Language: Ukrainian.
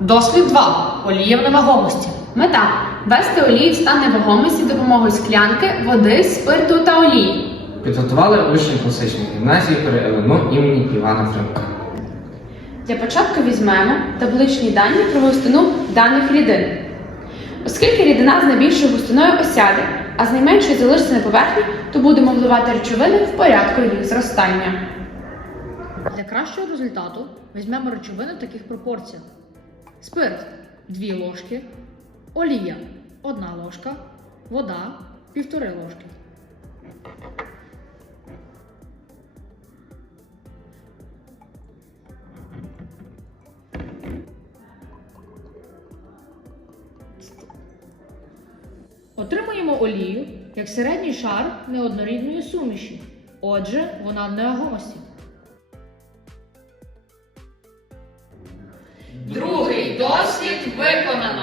Дослід 2. Олія в невагомості. Мета ввести олію в стан невагомості допомогою склянки, води, спирту та олії. Підготували учні класичної гімназії при ЛНУ імені Івана Франка. Для початку візьмемо табличні дані про густину даних рідин. Оскільки рідина з найбільшою густиною осяде, а з найменшою залишиться на поверхні, то будемо вливати речовини в порядку їх зростання. Для кращого результату візьмемо речовини в таких пропорціях: спирт 2 ложки, олія 1 ложка, вода 1,5 ложки. Отримуємо олію як середній шар неоднорідної суміші. Отже, вона в невагомості. dosyć wykonana.